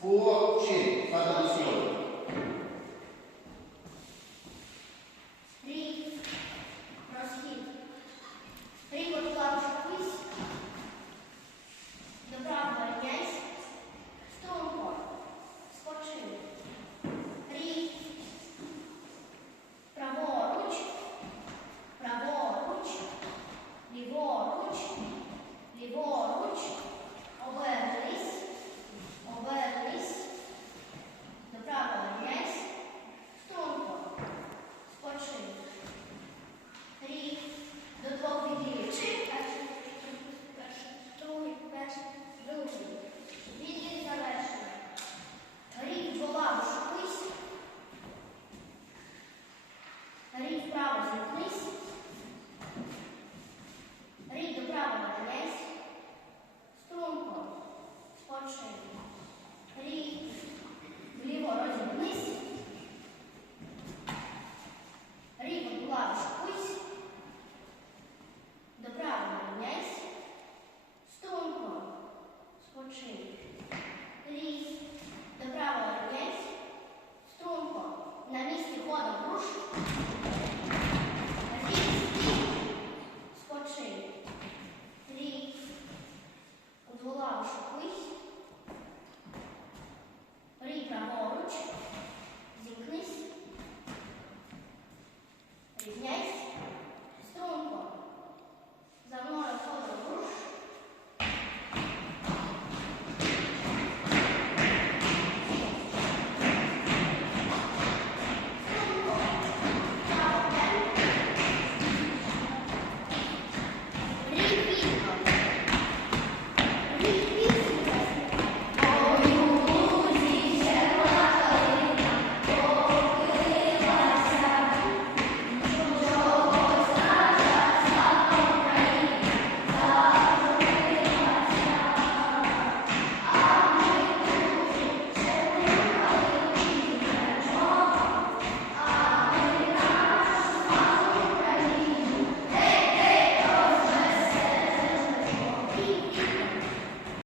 Forte, fala do Senhor. motion.